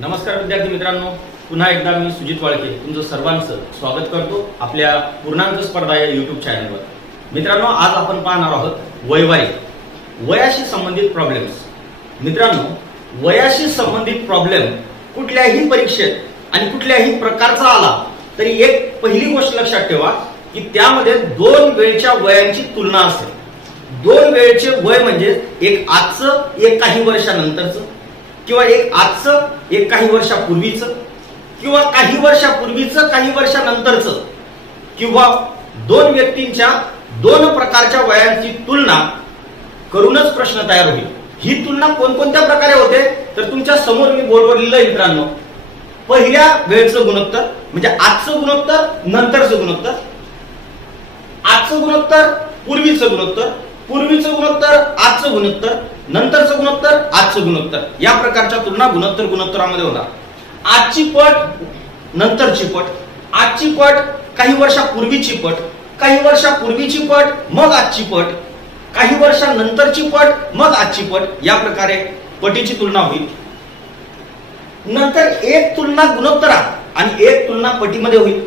नमस्कार विद्यार्थी मित्रांनो, पुन्हा एकदा मी सुजित वाळके तुमचं सर्वांचं स्वागत करतो आपल्या पूर्णांक स्पर्धा या YouTube चॅनलवर। मित्रांनो, आज आपण पाहणार आहोत वयाशी संबंधित प्रॉब्लेम्स। मित्रांनो, वयाशी संबंधित प्रॉब्लेम कुठल्याही परीक्षेत आणि कुठल्याही प्रकारचा आला तरी एक पहिली गोष्ट लक्षात ठेवा की त्यामध्ये दोन वेळच्या वयांची तुलना असेल। दोन वेळचे वय म्हणजे एक आजचं, एक काही वर्षानंतरचं, किंवा एक आजचं, एक काही वर्षापूर्वीचं, किंवा काही वर्षापूर्वीचं काही वर्षानंतरचं, किंवा दोन व्यक्तींच्या दोन प्रकारच्या वयांची तुलना करूनच प्रश्न तयार होईल। ही तुलना कोणकोणत्या प्रकारे होते तर तुमच्या समोर मी बोर्डवर लिहिलंय मित्रांनो। पहिल्या वेळचं गुणोत्तर म्हणजे आजचं गुणोत्तर, नंतरचं गुणोत्तर, आजचं गुणोत्तर, पूर्वीचं गुणोत्तर, पूर्वीचं गुणोत्तर, आजचं गुणोत्तर, नंतरचं गुणोत्तर, आजचं गुणोत्तर, या प्रकारच्या तुलना गुणोत्तरामध्ये होणार। आजची पट, नंतरची पट, आजची पट, काही वर्षापूर्वीची पट, काही वर्षापूर्वीची पट, मग आजची पट, काही वर्षानंतरची पट, मग आजची पट, या प्रकारे पटीची तुलना होईल। नंतर एक तुलना गुणोत्तरात आणि एक तुलना पटीमध्ये होईल,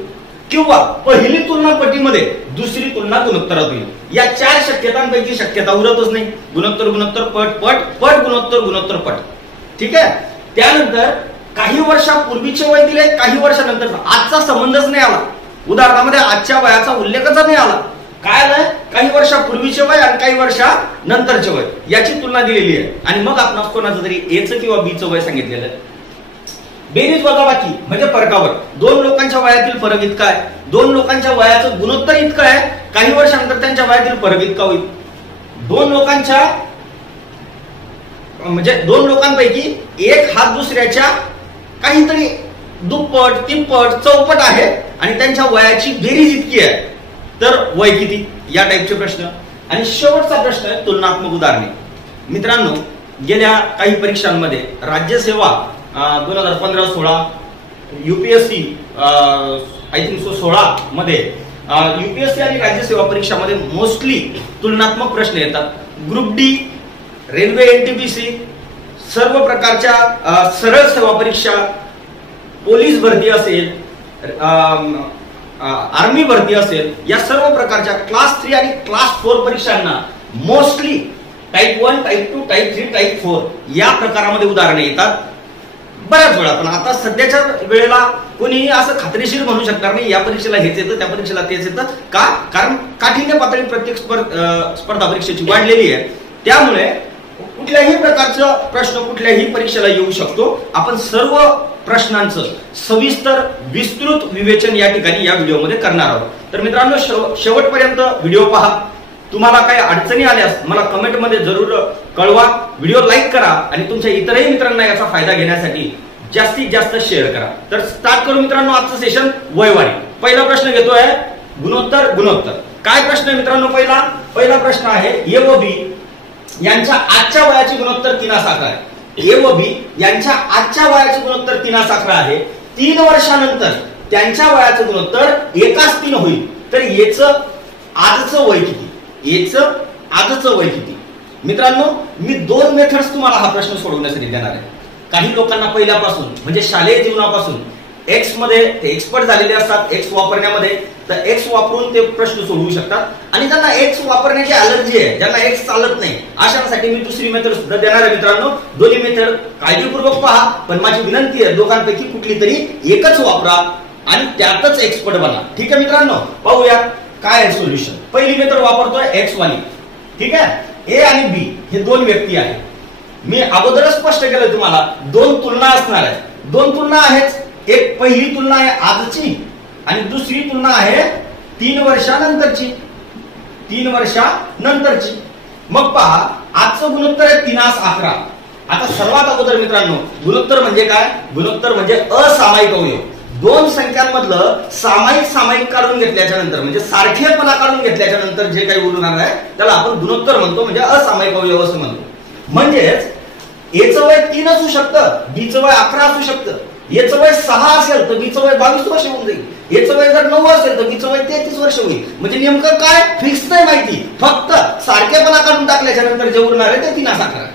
किंवा पहिली तुलना पटीमध्ये, दुसरी तुलना गुणोत्तरात होईल। या चार शक्यतांपैकी शक्यता उरतच नाही। गुणोत्तर गुणोत्तर पट पट पट गुणोत्तर गुणोत्तर पट, ठीक आहे। त्यानंतर काही वर्षापूर्वीचे वय दिले, काही वर्षानंतर, आजचा संबंधच नाही आला। उदाहरणामध्ये आजच्या वयाचा उल्लेखच नाही आला। काय आलंय? काही वर्षापूर्वीचे वय आणि काही वर्षानंतरचे वय याची तुलना दिलेली आहे। आणि मग आपण कोणाचं तरी एचं किंवा बीचं वय सांगितलेलं आहे। बेरीज वजाबाकी म्हणजे फरकावर, दोन लोकांच्या वयातील फरक इतका आहे, दोन लोकांच्या वयाचं गुणोत्तर इतकं आहे, काही वर्षानंतर त्यांच्या वयातील फरक इतका होईल। दोन लोकांच्या म्हणजे दोन लोकांपैकी एक हा दुसऱ्याच्या काहीतरी दुप्पट, तिप्पट, चौपट आहे आणि त्यांच्या वयाची बेरीज इतकी आहे, तर वय किती? या टाईपचे प्रश्न। आणि शेवटचा प्रश्न आहे तुलनात्मक उदाहरणे। मित्रांनो, गेल्या काही परीक्षांमध्ये राज्यसेवा 2015-16, UPSC आय थिंक 16 मध्ये UPSC आणि राज्यसेवा परीक्षामध्ये मोस्टली तुलनात्मक प्रश्न येतात। ग्रुप डी, रेल्वे, NTPC, सर्व प्रकारच्या सरळ सेवा परीक्षा, पोलीस भरती असेल, आर्मी भरती असेल, या सर्व प्रकारच्या क्लास 3 आणि क्लास 4 परीक्षांना mostly type 1, type 2, type 3, type 4 या प्रकारामध्ये उदाहरणे येतात बऱ्याच वेळा। पण आता सध्याच्या वेळेला कोणी असं खात्रीशीर म्हणू शकणार नाही या परीक्षेला हेच येतं, त्या परीक्षेला तेच येतं। का? कारण काठिण्य पातळी प्रत्येक स्पर्धा परीक्षेची वाढलेली आहे। त्यामुळे कुठल्याही प्रकारचा प्रश्न कुठल्याही परीक्षेला येऊ शकतो। आपण सर्व प्रश्नांचं सविस्तर विस्तृत विवेचन या ठिकाणी या व्हिडिओमध्ये करणार आहोत। तर मित्रांनो, शेवटपर्यंत व्हिडिओ पहा। तुम्हाला काही अडचणी आल्यास मला कमेंटमध्ये जरूर कळवा। व्हिडिओ लाईक करा आणि तुमच्या इतरही मित्रांना याचा फायदा घेण्यासाठी जास्तीत जास्त शेअर करा। तर स्टार्ट करू मित्रांनो आजचं सेशन वयवारी। पहिला प्रश्न घेतोय गुणोत्तर गुणोत्तर। काय प्रश्न आहे मित्रांनो? पहिला प्रश्न आहे ए व बी यांच्या आजच्या वयाचे गुणोत्तर 3:11 आहे। ए व बी यांच्या आजच्या वयाचे गुणोत्तर 3:11 आहे। 3 वर्षानंतर त्यांच्या वयाचे गुणोत्तर 1:3 होईल। तर याचं आजचं वय किती? याचं आजचं वय किती? मित्रांनो, मी दोन मेथड्स तुम्हाला हा प्रश्न सोडवण्यासाठी देणार आहे। काही लोकांना पहिल्यापासून म्हणजे शालेय जीवनापासून एक्स मध्ये एक्सपर्ट झालेले असतात, एक्स वापरण्यामध्ये, तर एक्स वापरून ते प्रश्न सोडवू शकतात। आणि ज्यांना एक्स वापरण्याची अलर्जी आहे, ज्यांना एक्स चालत नाही, अशांसाठी मी दुसरी मेथड सुद्धा देणार आहे। मित्रांनो, दोन्ही मेथड काळजीपूर्वक पहा, पण माझी विनंती आहे दोघांपैकी कुठली तरी एकच वापरा आणि त्यातच एक्सपर्ट बना। ठीक आहे मित्रांनो, पाहूया काय आहे सोल्युशन। पहिली मेथड वापरतोय एक्स वाली, ठीक आहे। ए आणि बी हे दोन व्यक्ती आहेत। मी अगोदरच स्पष्ट केलं तुम्हाला, दोन तुलना असणार आहेत। दोन तुलना आहेत। एक पहिली तुलना आहे आजची आणि दुसरी तुलना आहे 3 वर्षानंतरची। 3 वर्षानंतरची। मग पहा, आजचं गुणोत्तर आहे 3:11। आता सर्वात अगोदर मित्रांनो, गुणोत्तर म्हणजे काय? गुणोत्तर म्हणजे असामायिक अवयव। दोन संख्यांमधलं सामायिक काढून घेतल्याच्या नंतर म्हणजे सारखेपणा काढून घेतल्याच्या नंतर जे काही उरणार आहे त्याला आपण गुणोत्तर म्हणतो, म्हणजे असामायिक अवयव असं म्हणतो। म्हणजेच एचं वय 3 असू शकतं, बीचं वय 11 असू शकतं, याचं वय 6 असेल तर बीचं वय 22 वर्ष होऊन जाईल, याचं वय जर 9 असेल तर बीचं वय 33 वर्ष होईल। म्हणजे नेमकं काय फिक्स नाही माहिती, फक्त सारखेपणा काढून टाकल्याच्या नंतर जे उरणार आहे ते 3:11।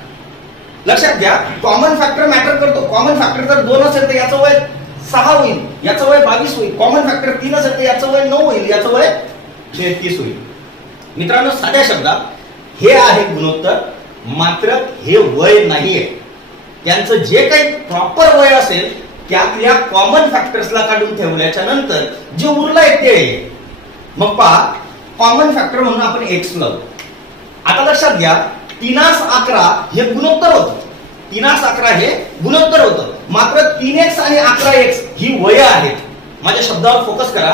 लक्षात घ्या, कॉमन फॅक्टर मॅटर करतो. कॉमन फॅक्टर जर 2 असेल तर याचं वय 6 होईल, याचं वय 22 होईल. कॉमन फॅक्टर 3 असेल तर याचं वय 9 होईल, याचं वय 33 होईल. मित्रांनो, साध्या शब्दात हे आहे गुणोत्तर, मात्र हे वय नाहीये. त्यांचं जे काही प्रॉपर वय असेल त्यातल्या कॉमन फॅक्टर्सला काढून ठेवल्याच्या नंतर जे उरलंय ते. मग पहा, कॉमन फॅक्टर म्हणून आपण एक्स लावू. आता लक्षात घ्या, 3x11 हे गुणोत्तर होतं. 3x11 हे गुणोत्तर होतं, मात्र 3x आणि 11x ही वय आहेत. माझ्या शब्दावर फोकस करा.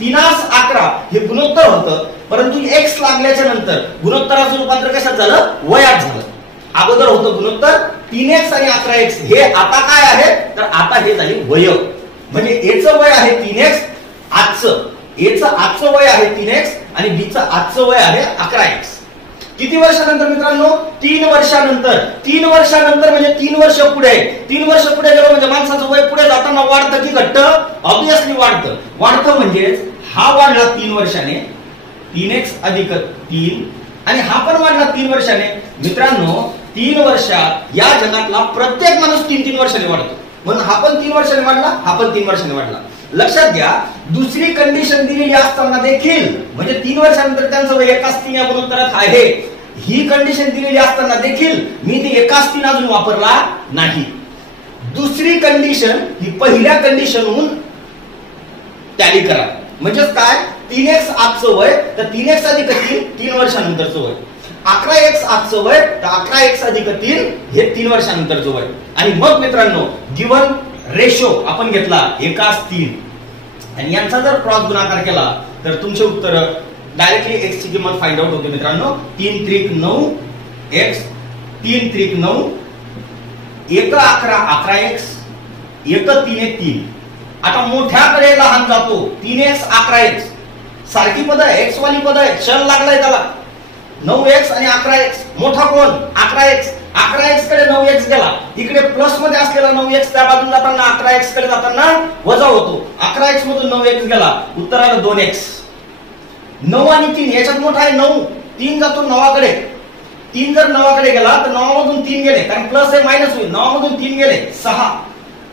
3x11 हे गुणोत्तर होतं, परंतु x लागल्याच्या नंतर गुणोत्तराचं रूपांतर कशात झालं? वयात झालं. अगोदर होतं गुणोत्तर 3x आणि 11x, हे आता काय आहे तर आता हे झाली वय. म्हणजे एचं वय आहे 3x आजचं, एचं आजचं वय आहे 3x आणि बीचं आजचं वय आहे 11x. किती वर्षानंतर मित्रांनो? 3 वर्षानंतर. 3 वर्षानंतर म्हणजे 3 वर्ष पुढे. 3 वर्ष पुढे गेलो म्हणजे माणसाचं वय पुढे जाताना वाढतं की घटतं? ऑब्विसली वाढतं. वाढतं म्हणजेच हा वाढला 3 वर्षाने, 3x अधिक 3, आणि हा पण वाढला 3 वर्षाने. मित्रांनो, 3 वर्षात या जगातला प्रत्येक माणूस 3-3 वर्षाने वाढतो. म्हणून हा पण 3 वर्षाने वाढला, हा पण 3 वर्षाने वाढला. लक्षात घ्या, दुसरी कंडिशन दिलेली असताना देखील, म्हणजे 3 वर्षानंतर त्यांचं वय 1:3 या गुणोत्तरात आहे, ही कंडिशन दिलेली असताना देखील मी ती 1:3 अजून वापरला नाही. दुसरी कंडिशन ही पहिल्या कंडिशनहून टॅली करा. म्हणजेच काय? 3x आजचं वय तर 3x अधिक 3 3 वर्षानंतरचं वय. 11x आजचं वय तर 11x अधिक 3 हे 3 वर्षानंतरचं वय. आणि मग मित्रांनो, गिवन रेशो आपण घेतला 1:3 आणि यांचा जर क्रॉस गुणाकार केला तर तुमचे उत्तर डायरेक्टली x ची किंमत फाइंड आउट होते. मित्रांनो, 3 त्रिक 9 x, 3 त्रिक 9, 1 11 11x, 1 3 3. आता मोठ्याकडे लहान जातो. 3x 11x सारखी पद आहे, x वाली पद आहे, क्षण लागलाय त्याला. 9x आणि 11x, मोठा कोण? 11x. 11x कडे 9x गेला, इकडे प्लस मध्ये असलेला 9x त्या बाजूला जाताना 11x कडे जाताना वजा होतो. 11x मधून 9x गेला, उत्तर आलं 2x. 9 आणि 3 याच्यात मोठा आहे 9, 3 जातो 9कडे. 3 जर 9कडे गेला तर 9 मधून 3 गेले, कारण प्लस आहे मायनस होईल. 9 मधून 3 गेले 6.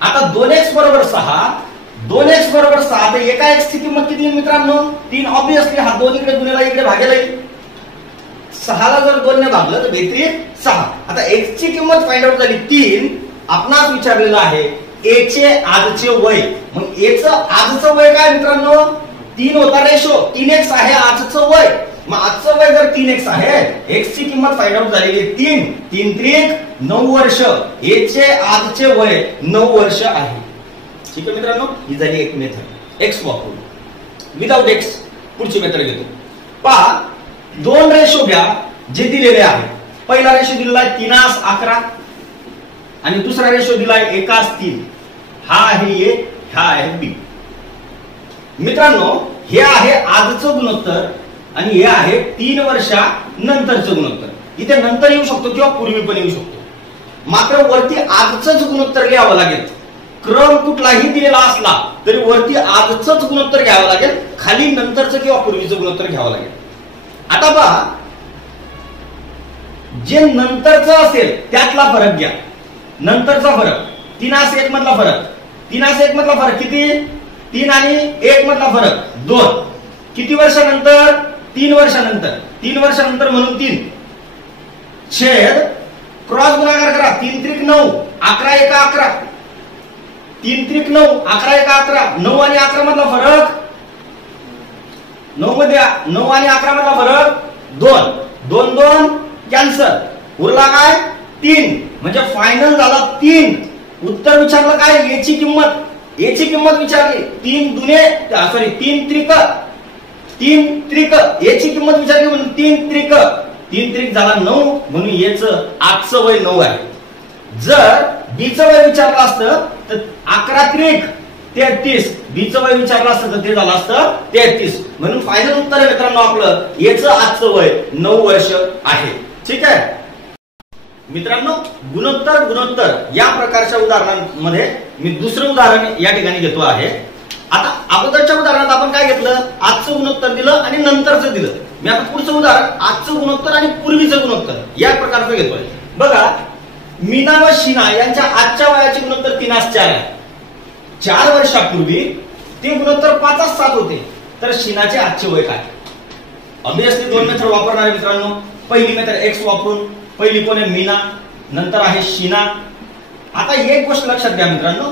आता 2x बरोबर 6, 2x बरोबर 6. तर एका x ची किंमत किती मित्रांनो? 3. ऑब्विसली हा 2 इकडे गुणिला इकडे भागेला येईल. 6 ला जर 2 ने भागलं तर भेटते 6. आता x ची किंमत फाइंड आउट झाली 3. आपणास विचारलेलं आहे a चे आजचे वय. मग a चं आजचं वय काय मित्रांनो? 3 होता रेशो, 3x आहे आजचं वय. मग आजचं वय जर 3x आहे, x ची किंमत फाइंड आउट झालेली 3. 3 त्रिक 9 वर्ष. a चे आजचे वय 9 वर्ष आहे. ठीक आहे मित्रांनो, ही झाली एक मेथड x वापरून. विदाउट x पुढची मेथड घेतो. पहा, 2 रेशो घ्या जे दिलेले आहे. पहिला रेशो दिलेला आहे 3:11 आणि दुसरा रेशो दिलाय 1:3. हा आहे a, हा आहे b. मित्रांनो, हे आहे आजचं गुणोत्तर आणि हे आहे 3 वर्षानंतरचं गुणोत्तर. इथे नंतर येऊ शकतो किंवा पूर्वी पण येऊ शकतो, मात्र वरती आजचंच गुणोत्तर घ्यावं लागेल. क्रम कुठलाही दिलेला असला तरी वरती आजचंच गुणोत्तर घ्यावं लागेल, खाली नंतरचं किंवा पूर्वीचं गुणोत्तर घ्यावं लागेल. आता पहा, जे नंतरचं असेल त्यातला फरक घ्या. नंतरचा फरक 3:1 मधला फरक. 3:1 मधला फरक किती? 3 आणि 1 मधला फरक 2. किती वर्षानंतर? 3 वर्षानंतर. 3 वर्षानंतर म्हणून 3 छेद क्रॉस गुणाकार करा. 3 त्रिक 9, 11 1 11. 3 त्रिक 9, 11 1 11. 9 आणि 11 मधला फरक 9 मध्ये 9 आणि 11 मधला फरक 2. 2 2 कॅन्सल. उरला काय? 3. म्हणजे फायनल झाला 3. उत्तर विचारलं काय? a ची किंमत. a ची किंमत विचारली 3 त्रिक a ची किंमत विचारली म्हणून 3 त्रिक झाला 9, म्हणून याचं आजचं वय 9 आहे. जर b चं वय विचारलं असतं तर 11 त्रिक 33. b चं वय विचारलं असतं तर ते झालं असतं 33. म्हणून फायनल उत्तर आहे मित्रांनो आपलं याचं आजचं वय 9 वर्ष आहे. ठीक आहे मित्रांनो, गुणोत्तर या प्रकारच्या उदाहरणांमध्ये मी दुसरं उदाहरण या ठिकाणी घेतो आहे. आता अगोदरच्या उदाहरणात आपण काय घेतलं? आजचं गुणोत्तर दिलं आणि नंतरचं दिलं. मी आता पुढचं उदाहरण आजचं गुणोत्तर आणि पूर्वीचं गुणोत्तर या प्रकारचं घेतोय. बघा, मीना व शीना यांच्या आजच्या वयाचे गुणोत्तर 3:4 आहे. 4 वर्षापूर्वी ते गुणोत्तर 5:7 होते. तर शीनाचे आजचे वय काय? ऑब्वियसली दोन मेथड वापरणार आहे मित्रांनो. पहिली मेथड एक्स वापरून, पहिली कोण आहे मीना, नंतर आहे शीना. आता एक गोष्ट लक्षात घ्या मित्रांनो,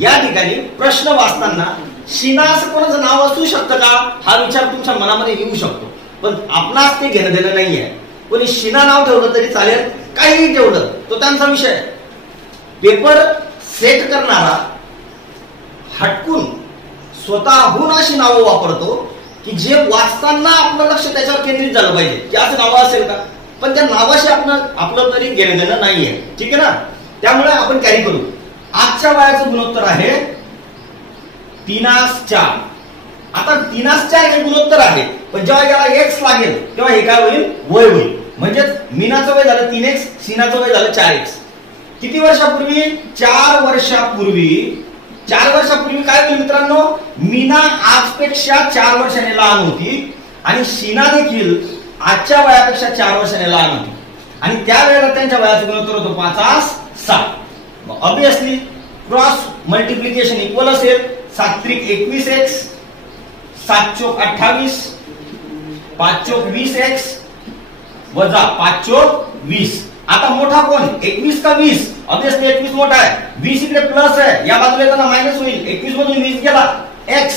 या ठिकाणी प्रश्न वाचताना शीना असं कोणाचं नाव असू शकतं का हा विचार तुमच्या मनामध्ये येऊ शकतो, पण आपणास ते घेणं देणं नाहीये. कोणी शीना नाव ठेवलं तरी चालेल, काहीही ठेवलं तो त्यांचा विषय. पेपर सेट करणारा हटकून स्वतःहून अशी नावं वापरतो की जे वाचताना आपलं लक्ष त्याच्यावर केंद्रित झालं पाहिजे की असं नाव असेल का, पण त्या नावाशी आपलं तरी घेणं देणं नाहीये. ठीक आहे ना. त्यामुळे आपण कॅरी करू. आजच्या वयाचं गुणोत्तर आहे 3:4. आता 3:4 हे गुणोत्तर आहे, पण जेव्हा याला एक्स लागेल तेव्हा हे काय होईल? वय होईल. म्हणजे मीनाचं वय झालं 3x, शीनाचं वय झालं 4x. किती वर्षापूर्वी? 4 वर्षापूर्वी. 4 वर्षापूर्वी काय होईल मित्रांनो? मीना आजपेक्षा 4 वर्षांनी लहान होती आणि शीना देखील आजच्या वयापेक्षा 4 वर्षांनी लहान होती. आणि त्यावेळेला त्यांच्या वयाचं गुणोत्तर होतं 5:7. ऑब्वियसली क्रॉस मल्टिप्लिकेशन इक्वल असेल 7 त्रिक 21x, 7 चोक 28, 5 चोक 20x वजा 5 चोक 20. आता मोठा कोण? 21 का 20? ऑब्वियसली 21 मोठा आहे. 20 इकडे प्लस आहे, या बाजूला येताना मायनस होईल. 21 मधून 20 गेला x,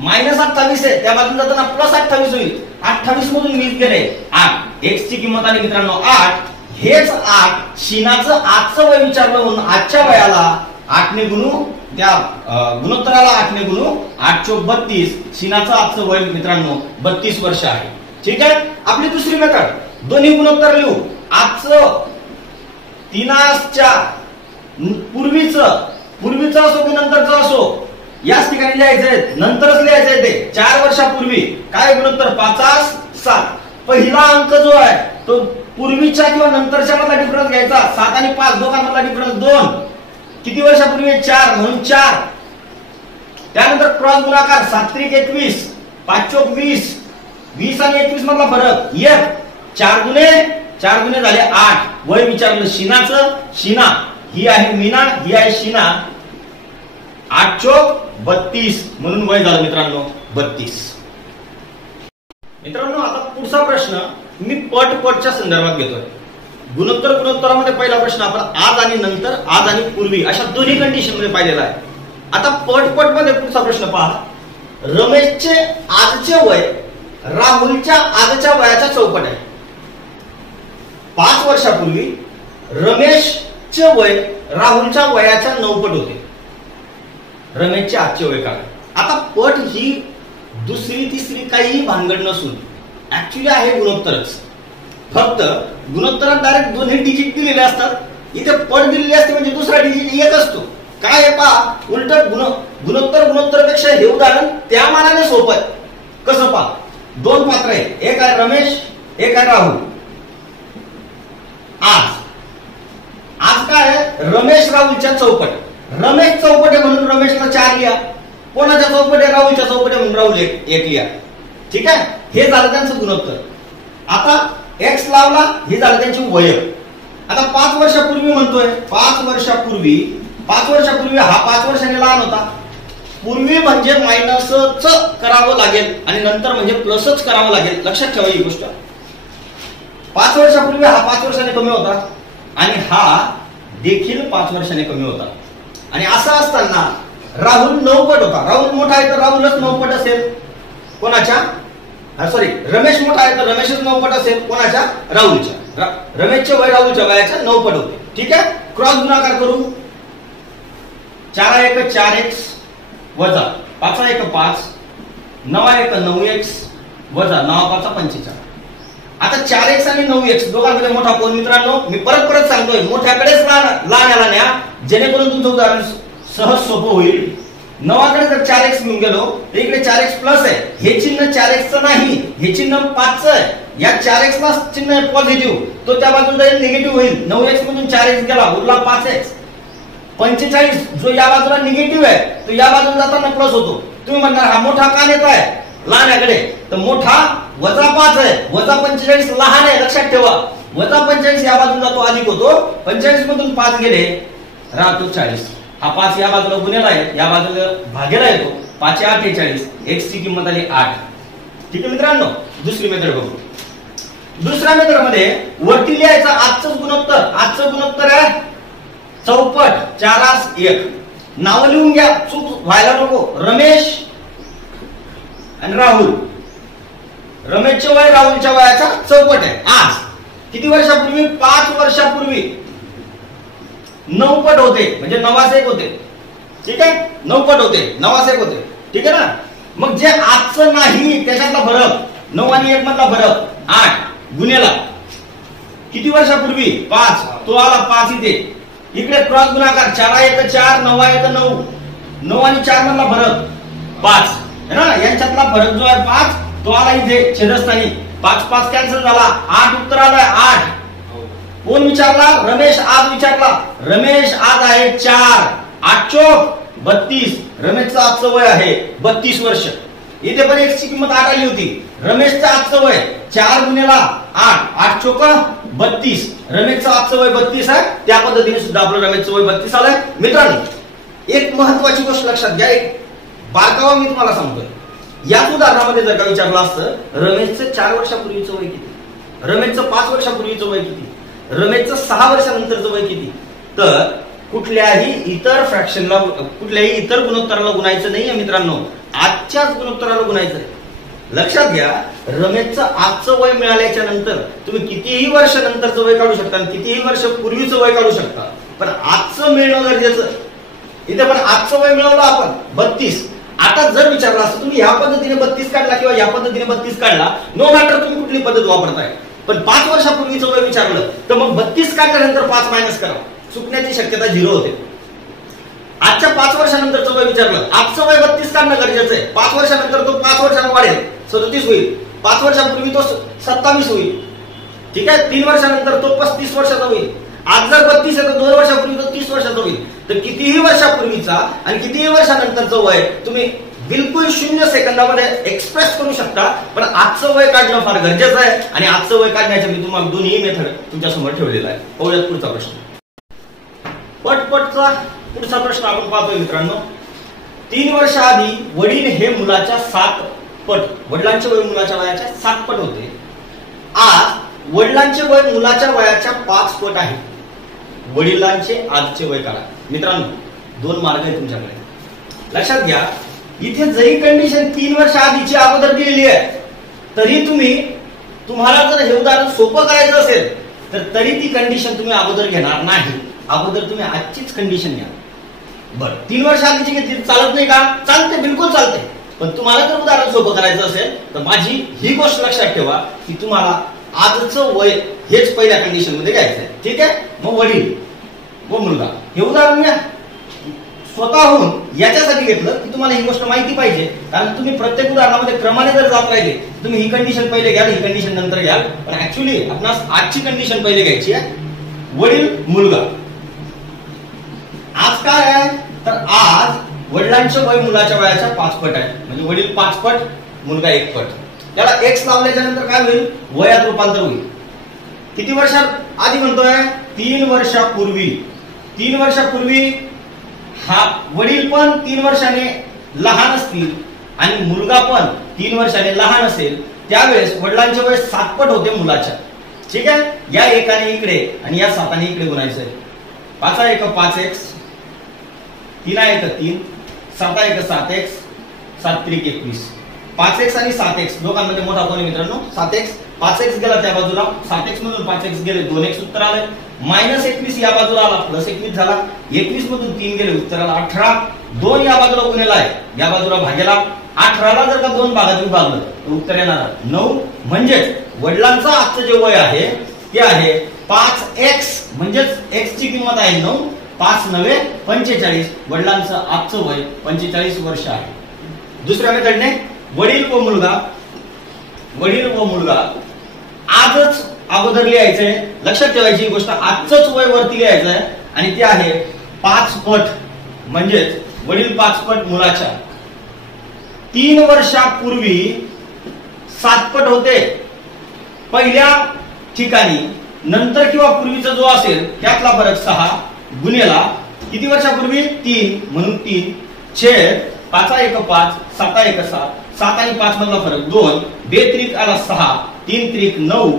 मायनस 28 आहे, त्या बाजूला जाताना प्लस 28 होईल. 28 मधून 20 गेले 8. x ची किंमत आली मित्रांनो 8. हेच 8 शीनाचं आजचं वय विचारलं म्हणून आजच्या वयाला 8 ने गुणू, त्या गुणोत्तराला 8 ने गुणू. 8 चोक 32. शीनाचं आजचं वय मित्रांनो 32 वर्ष आहे. ठीक आहे. आपली दुसरी मेथड, दोन्ही गुणोत्तर लिहू. आजचं 3:4 पूर्वीचं असो की नंतरचं असो, याच ठिकाणी लिहायचंय, नंतरच लिहायचंय ते. 4 वर्षापूर्वी काय गुणोत्तर? 5:7. पहिला अंक जो आहे तो पूर्वीच्या किंवा नंतरच्या मधला डिफरन्स घ्यायचा. 7 आणि 5 दोघांमधला डिफरन्स 2. किती वर्षापूर्वी? 4 म्हणून 4. त्यानंतर क्रॉस गुणाकार 7 त्रिक 21, 5 चोक 20, 20 आणि 21 मधला फरक 1. 4 गुणे झाले 8. वय विचारलं शीनाचं. शीना ही आहे मीना, ही आहे शीना. 8 चोक 32 म्हणून वय झालं मित्रांनो 32. मित्रांनो आता पुढचा प्रश्न मी पटच्या संदर्भात घेतोय. गुणोत्तरामध्ये पहिला प्रश्न आपण आज आणि नंतर, आज आणि पूर्वी अशा दोन्ही कंडिशन मध्ये पाहिलेला आहे. आता पट मध्ये पुढचा प्रश्न पहा. रमेशचे आजचे वय राहुलच्या आजच्या वयाच्या चौपट आहे. 5 वर्षापूर्वी रमेशचे वय राहुलच्या वयाच्या 9 पट होते. रमेशचे आजचे वय काय? आता पट ही दुसरी तिसरी काहीही भानगड नसून ऍक्च्युली आहे गुणोत्तरच. फक्त गुणोत्तरात डायरेक्ट दोन्ही डिजिट दिलेले असतात, इथे पट दिलेली असते म्हणजे दुसरा डिजिट येत असतो. काय आहे पहा, उलट गुणोत्तरपेक्षा हे उदाहरण त्या मानाने सोपं आहे. कसं पहा, 2 पात्र आहे, एक आहे रमेश, एक आहे राहुल. आज काय आहे? रमेश राहुलच्या चौपट. रमेश चौपट आहे म्हणून रमेशला 4 लिहा. कोणाच्या चौपट आहे? राहुलच्या चौपट आहे म्हणून राहुल 1 लिहा. ठीक आहे. हे झालं त्यांचं गुणोत्तर. आता एक्स लावला, हे झालं त्यांची वय. आता 5 वर्षापूर्वी म्हणतोय, 5 वर्षापूर्वी हा 5 वर्षांनी लहान होता. पूर्वी म्हणजे मायनसच करावं लागेल आणि नंतर म्हणजे प्लसच करावं लागेल. लक्षात ठेवा ही गोष्ट. 5 वर्षापूर्वी हा 5 वर्षांनी कमी होता आणि हा देखील 5 वर्षांनी कमी होता. आणि असं असताना राहुल 9 पट होता. राहुल मोठा आहे तर राहुलच 9 पट असेल. कोणाच्या? सॉरी, रमेश मोठा आहे तर रमेशच 9 पट असेल. कोणाच्या? राहुलच्या. रमेशचे वय राहुलच्या वयाच्या 9 पट होते. ठीक आहे. क्रॉस गुणाकार करू. 4 1 4x वजा 5 1 5, 9 1 9x वजा 9 5 45. आता 4x आणि 9x दोघांमध्ये मोठा कोण मित्रांनो? मी परत सांगतोय, मोठ्याकडेच लहान याला न्या, जेणेकरून तुमचं उदाहरण सहज सोपं होईल. 9कडे जर 4x घेऊन गेलो तर इकडे 4x प्लस आहे. हे चिन्ह 4x नाही, हे चिन्ह 5 आहे. या 4x ला चिन्ह आहे पॉझिटिव्ह, तो त्या बाजूला जाईल निगेटिव्ह होईल. 9x मधून 4x गेला, उरला 5x. 45 जो या बाजूला निगेटिव्ह आहे तो या बाजूला जाताना प्लस होतो. तुम्ही म्हणणार हा मोठा का नेत आहे लहान्याकडे? तर मोठा वजा 5 आहे, वजा 45 लहान आहे. लक्षात ठेवा, वजा 45 या बाजूला तो अधिक होतो, 45 मधून 5 गेले राहतो 40. हा 5 या बाजूला गुणेला आहे, या बाजूला भागेला येतो, 5 48, x ची किंमत आली 8. ठीक आहे मित्रांनो, दुसरी मेथड बघू. दुसऱ्या मेथड मध्ये वरती लिहायचं आजचं गुणोत्तर आहे चौपट 4 नाव लिहून घ्या, चूक व्हायला नको. रमेश आणि राहुल, रमेशचे वय राहुलच्या वयाचा चौपट आहे. आज किती वर्षापूर्वी? 5 वर्षापूर्वी 9 पट होते, म्हणजे 9 होते. ठीक आहे, 9 पट होते, 9 होते. ठीक आहे ना. मग जे आजचं नाही त्याच्यातला फरक, 9 आणि 1 मधला फरक 8 गुन्हेला किती वर्षापूर्वी? 5. तो आला 5 इथे, इकडे क्रॉस गुणाकार 4 1 4 9 1 9, 9 आणि 4 मधला फरक 5 है ना. यांच्यातला फरक जो आहे 5 तो आला इथे छेदस्थानी. 5 5 कॅन्सल झाला, 8 उत्तर आलाय 8. कोण विचारला? रमेश आज विचारला. रमेश आज आहे 4, 8 चोक 32. रमेशचं आजचं वय आहे 32 वर्ष. इथे पण x ची किंमत 8 आली होती. रमेशचं आजचं वय 4 गुणेला 8, 8 चोक 32. रमेशचं आजचं वय 32 आहे. त्या पद्धतीने सुद्धा आपलं रमेशचं वय 32 आलंय. मित्रांनो, एक महत्वाची गोष्ट लक्षात घ्या, एक बारकावा मी तुम्हाला सांगतोय. याच उदाहरणामध्ये जर का विचारलं असतं रमेशचं 4 वर्षापूर्वीचं वय किती, रमेशचं 5 वर्षापूर्वीचं वय किती, रमेशचं 6 वर्षानंतरचं वय किती, तर कुठल्याही इतर फ्रॅक्शनला, कुठल्याही इतर गुणोत्तराला गुणायचं नाहीये मित्रांनो, आजच्याच गुणोत्तराला गुणायचं आहे. लक्षात घ्या, रमेशचं आजचं वय मिळाल्याच्या नंतर तुम्ही कितीही वर्ष नंतरचं वय काढू शकता, कितीही वर्ष पूर्वीचं वय काढू शकता, पण आजचं मिळणं गरजेचं. इथे पण आजचं वय मिळवलं आपण 32. आता जर विचारलं असतं तुम्ही ह्या पद्धतीने 32 काढला किंवा या पद्धतीने 32 काढला, नो मॅटर तुम्ही कुठली पद्धत वापरताय, पण 5 वर्षापूर्वीचं वय विचारलं तर मग 32 काढल्यानंतर 5 मायनस करा, चुकण्याची शक्यता 0 होते. आजच्या 5 वर्षानंतरचं वय विचारलं, आजचं वय 32 काढणं गरजेचं आहे. 5 वर्षानंतर तो 5 वर्षांना वाढेल, 37 होईल. 5 वर्षापूर्वी तो 27 होईल. ठीक आहे, 3 वर्षानंतर तो 35 वर्षाचा होईल. आज जर 32 आहे तर 2 वर्षापूर्वी तो 30 वर्षाचा होईल. तर कितीही वर्षापूर्वीचा आणि कितीही वर्षानंतरचं वय तुम्ही बिलकुल 0 सेकंदामध्ये एक्सप्रेस करू शकता, पण आजचं वय काढणं फार गरजेचं आहे. आणि आजचं वय काढण्याचे मी तुम्हाला दोन्ही मेथड तुमच्या समोर ठेवलेला आहे. पाहूयात पुढचा प्रश्न. पटपटचा पुढचा प्रश्न आपण पाहतोय मित्रांनो. 3 वर्ष आधी वडील हे मुलाच्या 7 पट, वडिलांचे वय मुलाच्या वयाच्या 7 पट होते. आज वडिलांचे वय मुलाच्या वयाच्या 5 पट आहे. वडिलांचे आजचे वय काढा. मित्रांनो, 2 मार्ग आहेत तुमच्याकडे. लक्षात घ्या, इथे जरी कंडिशन 3 वर्ष आधीची अगोदर दिलेली आहे, तरी तुम्हाला जर हे उदाहरण सोपं करायचं असेल तर तरी ती कंडिशन तुम्ही अगोदर घेणार नाही. अगोदर तुम्ही आजचीच कंडिशन घ्या. बरं, 3 वर्ष आधीची घेतली चालत नाही का? चालते, बिलकुल चालते. पण तुम्हाला जर उदाहरण सोपं करायचं असेल तर माझी ही गोष्ट लक्षात ठेवा की तुम्हाला आजचं वय हेच पहिल्या कंडिशन मध्ये घ्यायचं आहे. ठीक आहे, मग वडील व मुलगा हे उदाहरण घ्या. स्वतःहून याच्यासाठी घेतलं की तुम्हाला ही गोष्ट माहिती पाहिजे, कारण तुम्ही प्रत्येक उदाहरणामध्ये क्रमाने जर जात राहिले तुम्ही ही कंडिशन पहिले घ्याल, ही कंडिशन नंतर घ्याल, पण ऍक्च्युअली आपणास आजची कंडिशन पहिले घ्यायची आहे. वडील मुलगा आज काय आहे तर आज वडिलांचे वय मुलाच्या वयाच्या 5 पट आहे. म्हणजे वडील 5 पट, मुलगा 1 पट. त्याला एक्स लावल्याच्या नंतर काय होईल? वयात रूपांतर होईल. किती वर्षात आधी म्हणतोय? 3 वर्षापूर्वी. 3 वर्षापूर्वी हा वडील पण 3 वर्षाने लहान असतील आणि मुलगा पण 3 वर्षाने लहान असेल, त्यावेळेस वडिलांचे वय 7 पट होते मुलाच्या. ठीक आहे, या एकाने इकडे आणि या 7 इकडे गुणायचंय. 5 1 5x, 3 1 3, 7 1 7x, 7 3 21. 5x आणि 7x दोघांमध्ये मोठा कोण आहे मित्रांनो? 7x. 5x गेला त्या बाजूला, 7x मधून 5x गेले, 2x उत्तर आले. -21 या बाजूला आला, +21 झाला. 21 मधून 3 गेले, उत्तर आला 18. 2 या बाजूला गुणेला आहे, या बाजूला भागेला. 18ला जर का 2 भागात विभागलं तर उत्तर येणार 9. म्हणजेच वडिलांचं आजचं जे वय आहे ते आहे 5x, म्हणजेच x ची किंमत आहे 9. 5 9 45. वडिलांचं आजचं वय 45 वर्ष आहे. दुसऱ्या मेथडने वडील व मुलगा आजच अगोदर लिहायचंय. लक्षात ठेवायची गोष्ट, आजच वय वरती लिहायचं आहे आणि ते आहे 5 पट. म्हणजेच वडील 5 पट मुलाच्या. 3 वर्षापूर्वी 7 पट होते पहिल्या ठिकाणी, नंतर किंवा पूर्वीचा जो असेल त्यातला फरक 6 गुणेला किती वर्षापूर्वी 3 म्हणून 3 छेद 5 1 5 7 1 7 7 आणि 5 मधला फरक 2 2 त्रिक आला 6 3 त्रिक 9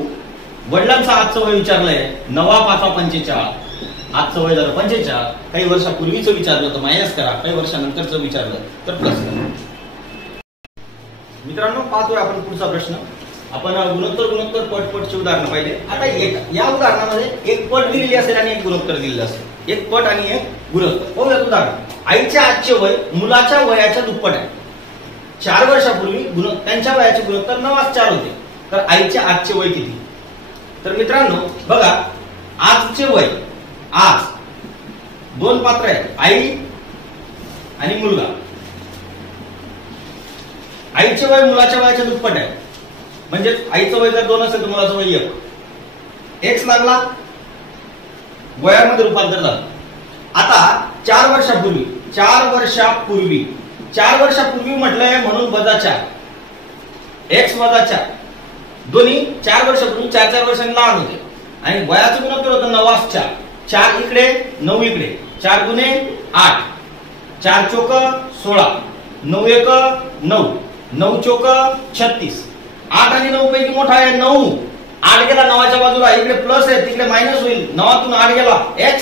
वडिलांचा आजचं वय विचारलंय 9 5 45 आजचं वय झालं 45 काही वर्षापूर्वीचं विचारलं तर मायनस करा काही वर्षानंतरचं विचारलं तर प्लस करा. मित्रांनो पाहतोय आपण पुढचा प्रश्न. आपण गुणोत्तर पटची उदाहरणं पाहिले. आता या उदाहरणामध्ये एक पट दिलेली असेल आणि एक गुणोत्तर दिलेलं असेल. एक पट आणि एक गुणोत्तर. पाहूया उदाहरण. आईच्या आजचे वय मुलाच्या वयाच्या दुप्पट आहे. 4 वर्षापूर्वी त्यांच्या वयाचे गुणोत्तर 9:4 होते. तर आईच्या आजचे वय किती? तर मित्रांनो बघा आजचे वय आज 2 पात्र आहेत आई आणि मुलगा. आईचे वय मुलाच्या वयाच्या दुप्पट आहे म्हणजे आईचं वय जर 2 असेल तर मुलाचं वय 1. एक्स लागला वयामध्ये रूपांतर झालं. आता 4 वर्षापूर्वी म्हटलंय म्हणून -4 एक्स -4 दोन्ही 4 वर्षापूर्वी 4 वर्षांनी लहान होते आणि वयाचं गुणोत्तर होतं 9:4 4 इकडे 9 इकडे 4 गुणे 8 4 चोक 16 9 1 9 9 चोक 36 8 आणि 9 पैकी मोठा आहे 9 8 गेला 9च्या बाजूला इकडे प्लस आहे तिकडे मायनस होईल 9तून 8 गेला x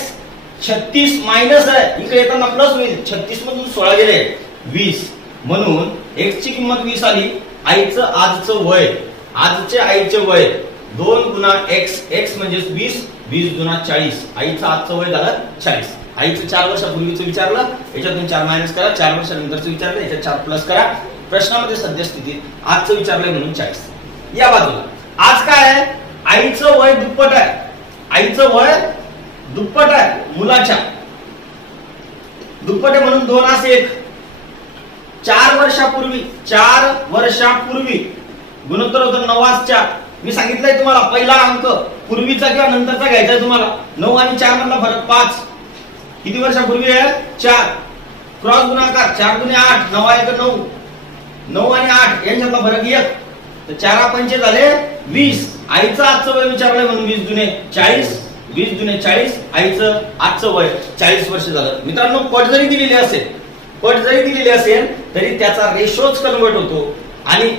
36 मायनस आहे इकडे येताना प्लस होईल 36 मधून 16 गेले 20 म्हणून x ची किंमत 20 आली. आईचं आजचं वय आजचे आईचे वय 2 गुणा x x म्हणजे 20 20 गुणा 40 आईचं आजचं वय झालं 40. आईचं 4 वर्षापूर्वीचं विचारलं याच्यातून 4 मायनस करा 4 वर्षानंतरचं विचारलं याच्यात 4 प्लस करा. प्रश्नामध्ये सद्यस्थितीत आजचं विचारलंय म्हणून 40. या बाजूला आज काय आहे आईचं वय दुप्पट आहे. आईचं वय दुप्पट आहे मुलाच्या दुप्पट आहे म्हणून 2 असे 1 4 वर्षापूर्वी गुणोत्तर होतं 9:4. मी सांगितलंय तुम्हाला पहिला अंक पूर्वीचा किंवा नंतरचा घ्यायचा आहे तुम्हाला. 9 आणि 4 मधला फरक 5 किती वर्षापूर्वी आहे 4 क्रॉस गुणाकार 4 गुणे 8 9 1 9 9 आणि 8 यांच्यातला फरक 1 तर 4 पंचे झाले 20. आईचं आजचं वय विचारलंय म्हणून 20 गुणे 40 20 गुणे 40 आईचं आजचं वय 40 वर्ष झालं. मित्रांनो पट जरी दिलेली असेल तरी त्याचा रेशोच कन्वर्ट होतो आणि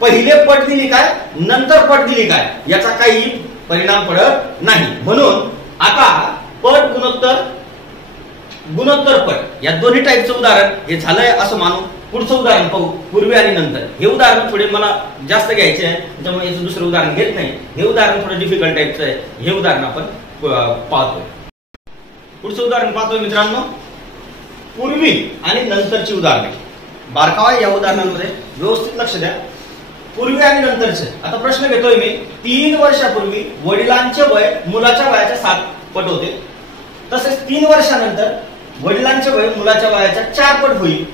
पहिले पट दिली काय नंतर पट दिली काय याचा काही परिणाम पडत नाही. म्हणून आता पट गुणोत्तर पट या दोन्ही टाईपचं उदाहरण हे झालंय असं मानू. पुढचं उदाहरण पाहू पूर्वी आणि नंतर. हे उदाहरण थोडे मला जास्त घ्यायचे आहे त्यामुळे याचं दुसरं उदाहरण घेत नाही. हे उदाहरण थोडं डिफिकल्ट टाईपचं आहे. हे उदाहरण आपण पाहतोय. पुढचं उदाहरण पाहतोय मित्रांनो पूर्वी आणि नंतरची उदाहरणे. बारकावा या उदाहरणांमध्ये व्यवस्थित लक्ष द्या. पूर्वी आणि नंतरचे. आता प्रश्न घेतोय मी 3 वर्षापूर्वी वडिलांचे वय मुलाच्या वयाच्या 7 पट होते. तसेच 3 वर्षानंतर वडिलांचे वय मुलाच्या वयाच्या 4 पट होईल.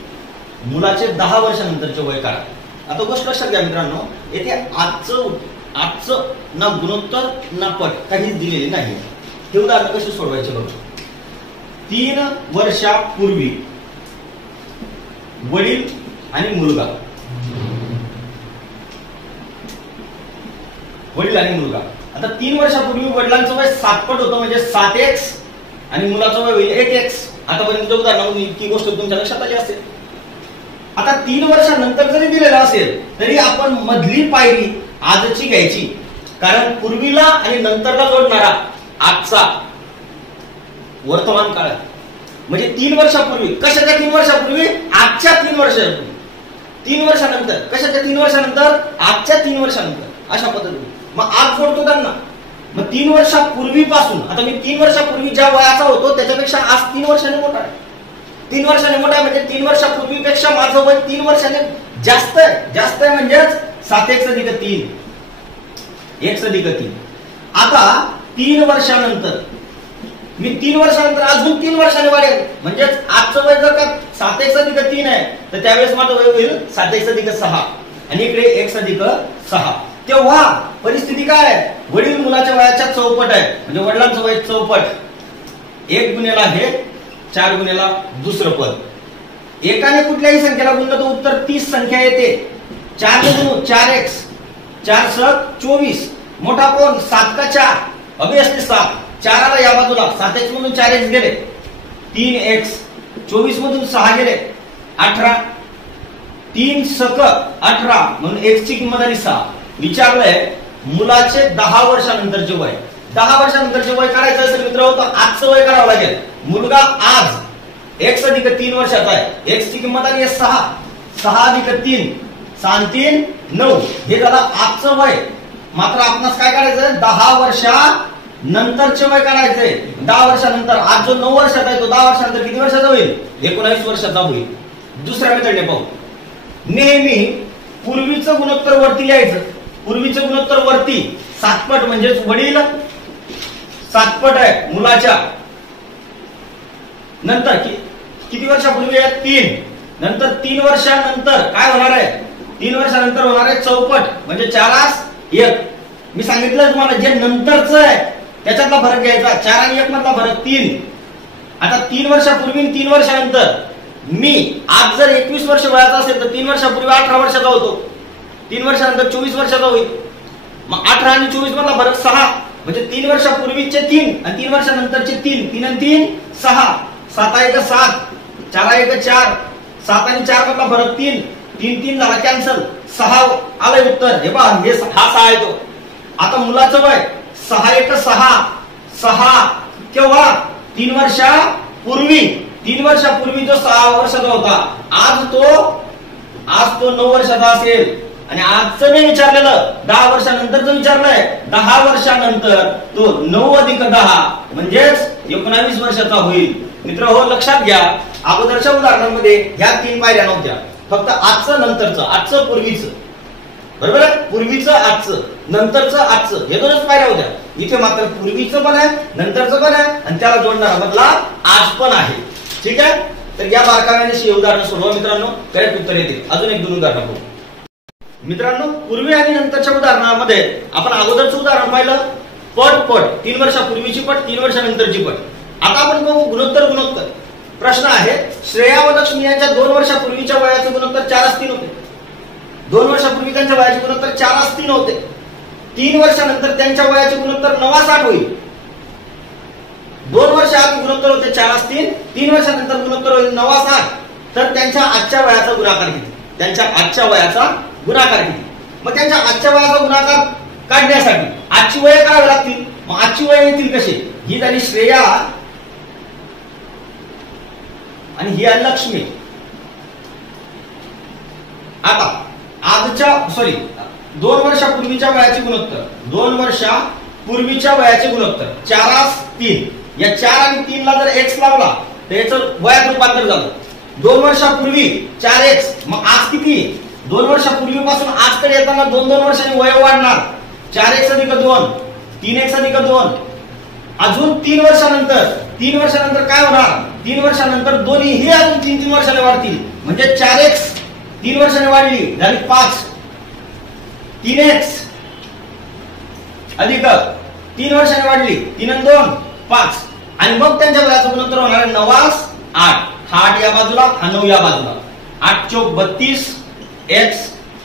मुलाचे 10 वर्षानंतरचे वय काढा. आता गोष्ट लक्षात घ्या मित्रांनो येथे आजचं ना गुणोत्तर ना पट काहीच दिलेले नाही. हे उदाहरण कसे सोडवायचे बघा. 3 वर्षापूर्वी वडील आणि मुलगा आता 3 वर्षापूर्वी वडिलांचं वय 7 पट होतं म्हणजे 7x आणि मुलाचं वय होईल 8x. आतापर्यंत उदाहरणामध्ये इतकी गोष्ट तुमच्या लक्षात आली असेल. आता 3 वर्षानंतर जरी दिलेलं असेल तरी आपण मधली पायरी आजची घ्यायची कारण पूर्वीला आणि नंतरला जोडणारा आजचा वर्तमान काळ म्हणजे 3 वर्षापूर्वी कशाच्या 3 वर्षापूर्वी आजच्या 3 वर्षापूर्वी 3 वर्षानंतर कशाच्या 3 वर्षानंतर आजच्या 3 वर्षानंतर अशा पद्धतीने मग आज जोडतो त्यांना. मग 3 वर्षापूर्वीपासून आता मी 3 वर्षापूर्वी ज्या वयाचा होतो त्याच्यापेक्षा आज 3 वर्षांनी मोठा आहे. 3 वर्षांनी मोठा आहे म्हणजे 3 वर्षापूर्वीपेक्षा माझं वय 3 वर्षांनी जास्त आहे म्हणजेच 7x अधिक 3 x अधिक 3. आता 3 वर्षानंतर मी 3 वर्षानंतर अजून 3 वर्षांनी वाढेल म्हणजेच आजचं वय जर का 7x अधिक 3 आहे तर त्यावेळेस माझं वय होईल 7x अधिक 6 आणि इकडे x अधिक 6. तेव्हा परिस्थिती काय आहे वडील मुलाच्या वयाच्या चौपट आहे म्हणजे वडिलांचं वय चौपट. 1 गुणेला हे 4 गुणेला दुसरं पद. एकाने कुठल्याही संख्येला गुणलं तर उत्तर 30 संख्या येते. 4 गुणून 4x 4 × 24 मोठा कोण? 7 का 4? ऑब्वियसली 7. 4 आला या बाजूला, 7x मधून 4x गेले 3x, 24 मधून 6 गेले 18, 3 सक 18 म्हणून x ची किंमत आली 6. विचारलंय मुलाचे 10 वर्षानंतरचे वय. 10 वर्षानंतरचे वय काढायचं असेल मित्र तर आजचं वय करावं लागेल. मुलगा आज x अधिक 3 वर्षाचा आहे. x ची किंमत आली आहे 6. 6 अधिक 3, 6 आणि 3 9. हे झालं आजचं वय. मात्र आपणास काय करायचं? 10 वर्षानंतरचे वय काढायचंय. 10 वर्षानंतर आज जो 9 वर्षाचा आहे तो 10 वर्षानंतर किती वर्षाचा होईल? 19 वर्षाचा होईल. दुसऱ्या मेथडने पाहू. नेहमी पूर्वीचं गुणोत्तर वरती लिहायचं. पूर्वीचं गुणोत्तर वरती 7 पट म्हणजेच वडील 7 पट आहे मुलाच्या. नंतर किती वर्षापूर्वी आहे? 3. नंतर 3 वर्षानंतर काय होणार आहे? 3 वर्षानंतर होणार आहे चौपट म्हणजे 4 मी सांगितलं तुम्हाला जे नंतरच आहे त्याच्यातला फरक घ्यायचा. 4 आणि 1 मधला फरक 3. आता 3 वर्षापूर्वी 3 वर्षानंतर मी आज जर 21 वर्ष वयाचा असेल तर 3 वर्षापूर्वी 18 वर्षाचा होतो. 3 वर्षानंतर 24 वर्षाचा होईल. मग 18 आणि 24 मधला फरक 6 म्हणजे 3 वर्षापूर्वीचे 3 आणि 3 वर्षानंतरचे 3. 3 आणि 3 6. 7 1 7, 4 1 4. 7 आणि 4 मधला फरक 3. 3 3 झाला कॅन्सल. 6 आलंय उत्तर. हे पहा हे 6 आहे तो. आता मुलाचं वय 6 1 6. 6 केव्हा? 3 वर्षापूर्वी. 3 वर्षापूर्वी जो 6 वर्षाचा होता आज तो 9 वर्षाचा असेल. आणि आजचं मी विचारलेलं 10 वर्षानंतरचं विचारलंय. 10 वर्षानंतर तो 9 अधिक 10 म्हणजेच 19 वर्षाचा होईल. मित्र हो लक्षात घ्या अगोदरच्या उदाहरणांमध्ये ह्या 3 पायऱ्या नव्हत्या. फक्त आजचं नंतरचं, आजचं पूर्वीचं. बरोबर आहे? पूर्वीचं आजचं, नंतरचं आजचं हे 2च पायऱ्या होत्या. इथे मात्र पूर्वीचं पण आहे, नंतरचं पण आहे आणि त्याला जोडणारा बदला आज पण आहे. ठीक आहे? तर या बारकाव्याने उदाहरण सोडवा मित्रांनो. करेक्ट उत्तर येते. अजून 1-2 उदाहरण पाहू. मित्रांनो पूर्वी आणि नंतरच्या उदाहरणामध्ये आपण अगोदरचं उदाहरण पाहिलं पट. 3 वर्षापूर्वीची पट, 3 वर्षानंतरची पट. आता आपण बघू गुणोत्तर. प्रश्न आहे श्रेया व लक्ष्मी यांच्या 2 वर्षापूर्वीच्या वयाचे गुणोत्तर 4:3 होते. 2 वर्षापूर्वी त्यांच्या वयाचे गुणोत्तर 4:3 होते. 3 वर्षानंतर त्यांच्या वयाचे गुणोत्तर 9:8 होईल. 2 वर्ष आधी गुणोत्तर होते 4:3, 3 वर्षानंतर गुणोत्तर होईल 9:8. तर त्यांच्या आजच्या वयाचा गुणाकार किती? त्यांच्या आजच्या वयाचा गुणाकार किती? मग त्यांच्या आजच्या वयाचा गुणाकार काढण्यासाठी आजची वय काढावी लागतील. मग आजची वय येतील कशी? ही झाली श्रेया आणि ही आहे लक्ष्मी. आता आजच्या 2 वर्षापूर्वीच्या वयाचे गुणोत्तर, 2 वर्षापूर्वीच्या वयाचे गुणोत्तर 4:3. या 4 आणि 3 ला जर x लावला तर याचं वयात रूपांतर झालं. 2 वर्षापूर्वी 4x. मग आज किती? 2 वर्षापूर्वीपासून आजकडे येताना 2-2 वर्षांनी वय वाढणार. 4x अधिक 2, 3x अधिक 2. अजून 3 वर्षानंतर काय होणार? 3 वर्षानंतर दोन्ही हे अजून 3-3 वर्षाने वाढतील. म्हणजे 4x 3 वर्षाने वाढली झाली 5. 3x अधिक 3 वर्षाने वाढली 3 आणि 2 5. आणि मग त्यांच्या वयाचं गुणोत्तर होणार आहे 9:8. हा 8 या बाजूला, हा 9 या बाजूला. 8 चौक 32 x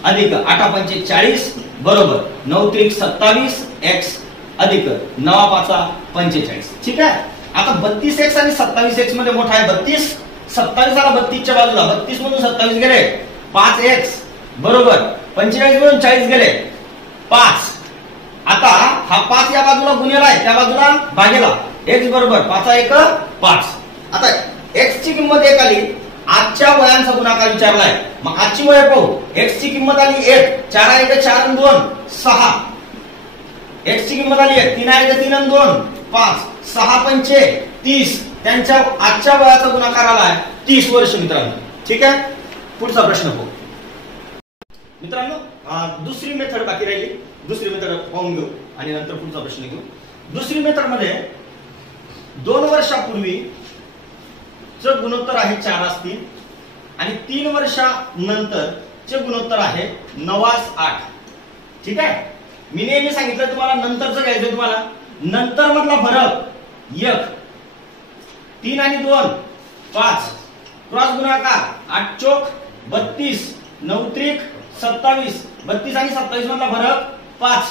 अधिक 8 पंचे 40 बरोबर 9 त्रिक 27 x अधिक 9 पाचा 45. ठीक आहे? आता 32x आणि 27x मध्ये मोठा आहे 32. 27 आला 32 च्या बाजूला, 32 मधून 27 गेले 5x बरोबर 45 मधून 40 गेले 5. आता हा 5 या बाजूला गुणेला आहे, त्या बाजूला भागेला. x बरोबर 5 1 5. आता x ची किंमत 1 आली. आजच्या वयांचा गुणाकार विचारलाय. मग आजची वय पाहू. x ची किंमत आली 1. 4 1 4 आणि 2 6. x ची किंमत आली 1. 3 1 3 आणि 2 5. 6 पंचे 30. त्यांच्या आजच्या वयाचा गुणाकार आलाय 30 वर्ष मित्रांनो. ठीक आहे? पुढचा प्रश्न पाहू मित्रांनो. दुसरी मेथड बाकी राहिली. दुसरी मेथड पाहून घेऊ आणि नंतर पुढचा प्रश्न घेऊ. दुसरी मेथड मध्ये 2 वर्षापूर्वी चं गुणोत्तर आहे 4:3 आणि 3 वर्षानंतर चे गुणोत्तर आहे 9:8. ठीक आहे? मी नेहमी सांगितलं तुम्हाला नंतरचं घ्यायचं. तुम्हाला नंतर मधला फरक 1. 3 आणि 2 5. क्रॉस गुणाकार 8 चौक 32 9 त्रिक 27. 32 आणि 27 मधला फरक 5.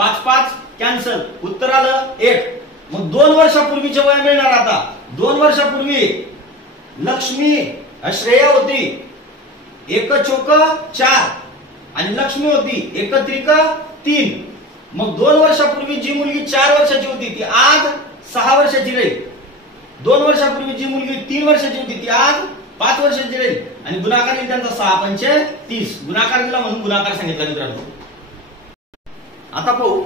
5 5 कॅन्सल, उत्तर आलं 1. मग 2 वर्षापूर्वीचे वय मिळणार. आता 2 वर्षापूर्वी लक्ष्मी श्रेया होती 1 चोक 4 आणि लक्ष्मी होती 1 त्रिक 3. मग 2 वर्षापूर्वी जी मुलगी 4 वर्षाची होती ती आज 6 वर्षाची राहील. 2 वर्षापूर्वी जी मुलगी 3 वर्षाची होती ती आज 5 वर्षाची राहील. आणि गुणाकार दिला त्यांचा 6 पंचे 30. गुणाकार दिला म्हणून गुणाकार सांगितला मित्रांनो. आता पाहू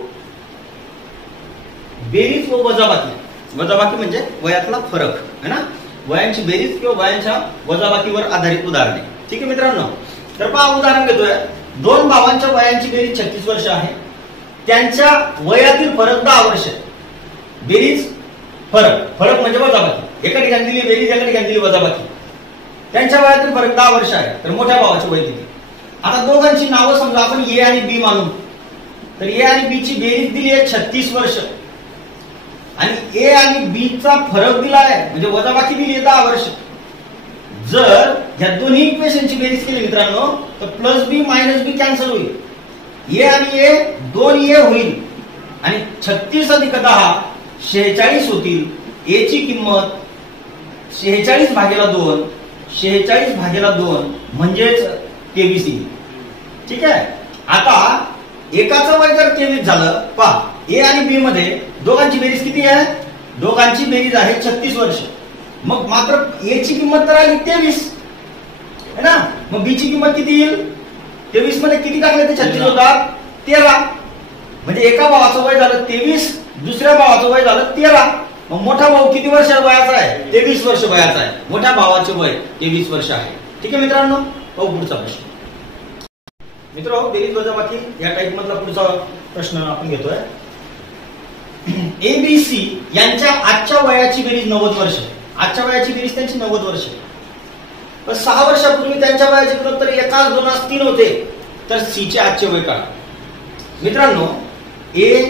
बेरीज व वजाबाकी. वजाबाकी म्हणजे वयातला फरक है ना, वयांची बेरीज किंवा वयांच्या वजाबाकीवर आधारित उदाहरणे. ठीक आहे मित्रांनो. तर पहा उदाहरण घेतोय. 2 भावांच्या वयांची बेरीज 36 वर्ष आहे. त्यांच्या वयातील फरक 10 वर्ष. बेरीज फरक म्हणजे वजाबाकी. एका ठिकाणी दिली बेरीज, एका ठिकाणी दिली वजाबाकी. त्यांच्या वयातील फरक 10 वर्ष आहे. तर मोठ्या भावाचे वय किती? आता दोघांची नावं समजा आपण ए आणि बी मानू. तर ए आणि बी ची बेरीज दिली आहे 36 वर्ष आणि ए आणि बी चा फरक दिला आहे म्हणजे वजाबाकी दिली आहे 10 वर्ष. जर या दोन्ही इक्वेशनची बेरीज केली मित्रांनो तर प्लस बी मायनस बी कॅन्सल होईल. ए आणि ए 2 ए होईल आणि 36 अधिक 10 46 होतील. ए ची किंमत 46 भागेला 2, 46 भागेला 2 म्हणजेच 23 येईल. ठीक आहे. आता एकाचं वय जर 23 झालं, पहा ए आणि बी मध्ये दोघांची बेरीज किती आहे? दोघांची बेरीज आहे 36 वर्ष. मग मात्र ए ची किंमत तर आली 23 है ना. मग बी ची किंमत किती येईल? 23 मध्ये किती टाकले ते 36 होतात 13. म्हणजे एका भावाचं वय झालं 23, दुसऱ्या भावाचं वय झालं 13. मग मोठा भाऊ किती वर्ष वयाचा आहे? 23 वर्ष वयाचा आहे. मोठ्या भावाचे वय 23 वर्ष आहे. ठीक आहे मित्रांनो. पाहू पुढचा प्रश्न. मित्रांनो बेरीज वजाबाकी या टाइप मधला पुढचा प्रश्न आपण घेतोय. एबीसी यांच्या आजच्या वयाची बेरीज 90 वर्ष. आजच्या वयाची बेरीज त्यांची 90 वर्ष. पण 6 वर्षापूर्वी त्यांच्या वयाचे गुणोत्तर 1 2 3 होते. तर सी चे आजचे वय काढा. मित्रांनो ए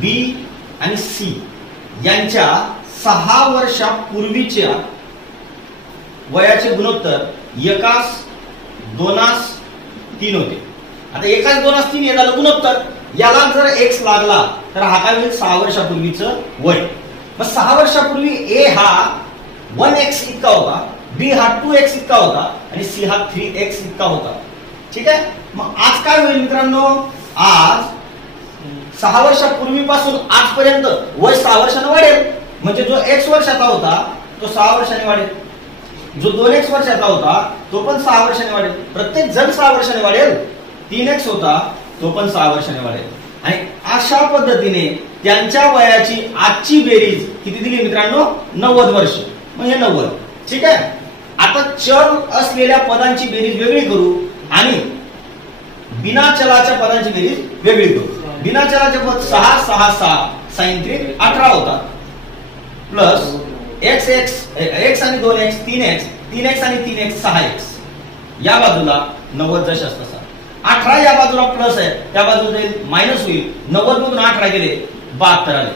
बी आणि सी यांच्या 6 वर्षापूर्वीच्या वयाचे गुणोत्तर 1 2 3 होते. आता 1 2 3 हे झालं गुणोत्तर. याला जर एक्स लागला तर हा काय होईल? 6 वर्षापूर्वीचं वय. मग 6 वर्षापूर्वी ए हा 1x इतका होता, बी हा 2x इतका होता आणि सी हा 3x इतका होता. ठीक आहे. मग आज काय होईल मित्रांनो? आज 6 वर्षापूर्वीपासून आजपर्यंत वय 6 वर्षांनी वाढेल. म्हणजे जो x वर्षाचा होता तो 6 वर्षांनी वाढेल. जो 2x वर्षाचा होता तो पण 6 वर्षांनी वाढेल. प्रत्येक जण 6 वर्षांनी वाढेल. 3x होता तो पण 6 वर्षांनी वाढेल. आणि अशा पद्धतीने त्यांच्या वयाची आजची बेरीज किती दिली मित्रांनो? 90 वर्ष. म्हणजे 90. ठीक आहे. आता चल असलेल्या पदांची बेरीज वेगळी करू आणि बिना चलाच्या पदांची बेरीज वेगळी करू. बिना चलाचे पद 6 6 6 sin 3 18 होता प्लस x आणि 2x 3x 3x आणि 3x 6x. या बाजूला 90 जशास तसा. 18 या बाजूला प्लस आहे त्या बाजूला मायनस होईल. 90 मधून 18 गेले 72 आले.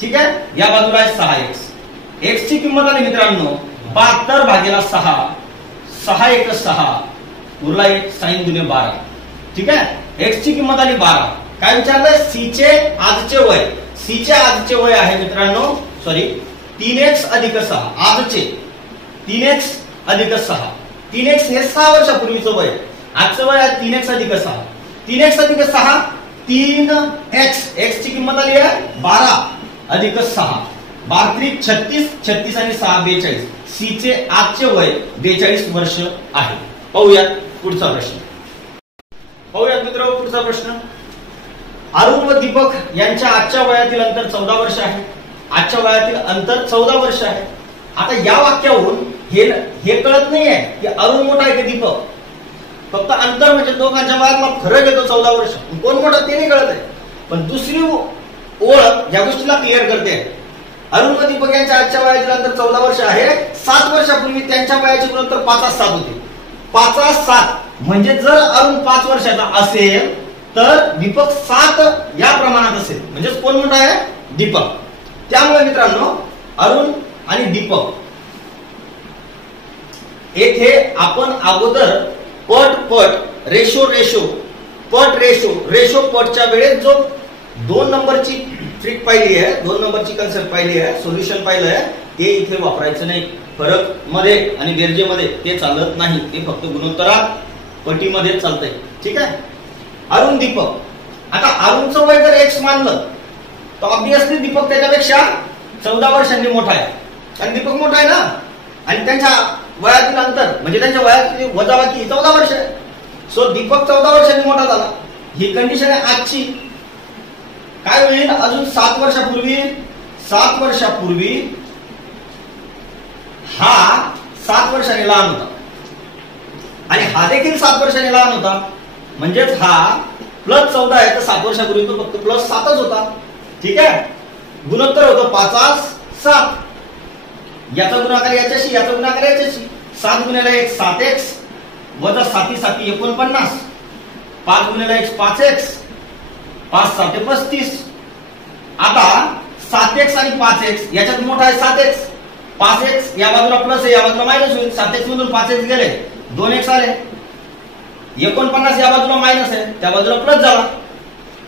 ठीक आहे. या बाजूला आहे 6x. x ची किंमत आली मित्रांनो 72 भागेला 6 6 1 6 उरला 1 sin 2 12. ठीक आहे. x ची किंमत आली 12. काय विचारलंय? सी चे आजचे वय. सी चे आजचे वय आहे मित्रांनो 3x अधिक 6. आजचे 3x अधिक 6. 3x हे 6 वर्षापूर्वीचं वय. आजचं वय आहे 3x अधिक 6. 3x अधिक 6 3x. x ची किंमत आली आहे 12 अधिक 6 12 36 36 आणि 6 42. सी चे आजचे वय 42 वर्ष आहे. पाहूयात पुढचा प्रश्न. पाहूयात मित्रांनो पुढचा प्रश्न. अरुण व दीपक यांच्या आजच्या वयातील अंतर 14 वर्ष आहे. आजच्या वयातील अंतर 14 वर्ष आहे. आता या वाक्यावरून हे कळत नाहीये की अरुण मोठा आहे की दीपक. फक्त अंतर म्हणजे दोघांच्या वयातला फरक येतो 14 वर्ष. कोण मोठा ते नाही कळत आहे. पण दुसरी ओळ या गोष्टीला क्लिअर करते. अरुण व दीपक यांच्या आजच्या वयातील अंतर 14 वर्ष आहे. 7 वर्षापूर्वी त्यांच्या वयाचे गुणोत्तर 5:7 होते. 5:7 म्हणजे जर अरुण 5 वर्षाचा असेल तर दीपक 7 या प्रमाणात असेल. म्हणजे कोण मोठा आहे? दीपक. त्यामुळे मित्रांनो अरुण आणि दीपक येथे आपण अगोदर पट रेशो पटच्या वेळेस जो 2 नंबरची ट्रिक पाहिली आहे, 2 नंबरची कन्सेप्ट पाहिली आहे, सोल्युशन पाहिलं आहे, ते इथे वापरायचं नाही. फरक मध्ये आणि बेरजेमध्ये ते चालत नाही, ते फक्त गुणोत्तरात पटीमध्ये चालतंय. ठीक आहे. अरुण दीपक, आता अरुणचं वय जर एक्स मानलं तर ऑब्विसली दीपक त्याच्यापेक्षा 14 वर्षांनी मोठा आहे, कारण दीपक मोठा आहे ना, आणि त्यांच्या वयातील अंतर म्हणजे त्यांच्या वयातील वजाबाकी 14 वर्ष आहे. सो दीपक 14 वर्षांनी मोठा झाला. ही कंडिशन आहे आजची. काय होईल, अजून 7 वर्षापूर्वी हा 7 वर्षांनी लहान होता आणि हा देखील 7 वर्षांनी लहान होता, म्हणजेच हा +14 आहे तर 7 वर्षापूर्वी तो फक्त +7च होता. ठीक आहे. गुणोत्तर होतं 5×7, याचा गुणाकार याच्याशी, याचा गुणाकार याच्याशी. 7 × 1 7x वजा 7 7 49, 5 × x 5x, 5 7 35. आता 7x आणि 5x याच्यात मोठा आहे 7x, 5x या बाजूला प्लस आहे, या बाजूला मायनस होईल. 7x मधून 5x गेले, 2x आले. 49 या बाजूला मायनस आहे, त्या बाजूला प्लस झाला.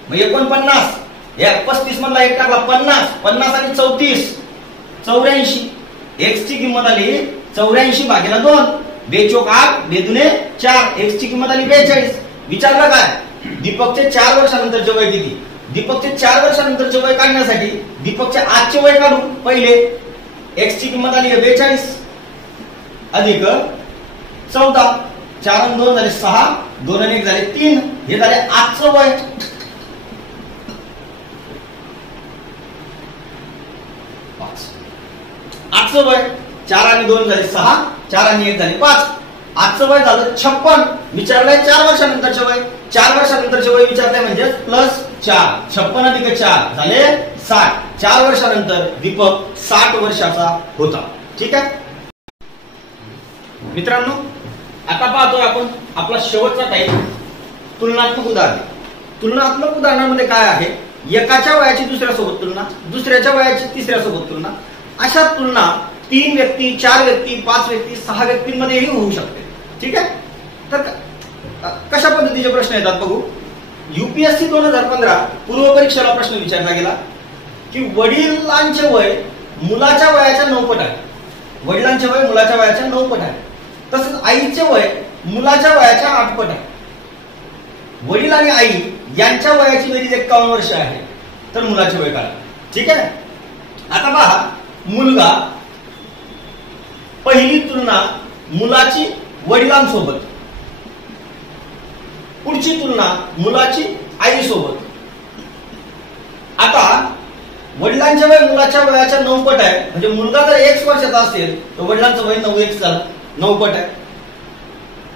मग 49 या 35 मधला 1 टाकला 50, 50 आणि 34 84. x ची किंमत आली 84/2. 2 चोक 8, 2 दुने 4. x ची किंमत आली 42. विचारलं काय, दीपकचे 4 वर्षानंतरचे वय किती? दीपकचे 4 वर्षानंतरचे वय काढण्यासाठी दीपकचे आजचे वय काढू. पहिले x ची किंमत आली 42 अधिक 14, 4 आणि 2 झाले 6, 2 आणि 1 झाले 3. हे झाले आजचं वय. आजचं वय 4 आणि 2 झाले 6, 4 आणि 1 झाले 5. आजचं वय झालं 56. विचारलंय 4 वर्षानंतरचे वय. 4 वर्षानंतरचे वय विचारलंय म्हणजे +4. 56 अधिक 4 झाले 60. 4 वर्षानंतर दीपक 60 वर्षाचा होता. ठीक आहे मित्रांनो, आता पाहतोय आपण आपला शेवटचा टाईप तुलनात्मक उदाहरण. तुलनात्मक उदाहरणामध्ये काय आहे, एकाच्या वयाची दुसऱ्यासोबत तुलना, दुसऱ्याच्या वयाची तिसऱ्यासोबत तुलना. अशा तुलना 3 व्यक्ती, 4 व्यक्ती, 5 व्यक्ती, 6 व्यक्तींमध्येही होऊ शकते. ठीक आहे. तर कशा पद्धतीचे प्रश्न येतात बघू. UPSC 2015 पूर्व परीक्षेला प्रश्न विचारला गेला की वडिलांचे वय मुलाच्या वयाच्या 9 पट आहे. वडिलांचे वय मुलाच्या वयाच्या 9 पट आहे. तसंच आईचे वय मुलाच्या वयाच्या 8 पट आहे. वडील आणि आई यांच्या वयाची बेरीज 51 वर्ष आहे, तर मुलाचे वय काढा. ठीक आहे. आता पहा, मुलगा, पहिली तुलना मुलाची वडिलांसोबत, पुढची तुलना मुलाची आईसोबत. आता वडिलांचे वय मुलाच्या वयाच्या 9 पट आहे, म्हणजे मुलगा जर 1 वर्षाचा असेल तर वडिलांचं वय 9x झालं, 9 पट आहे.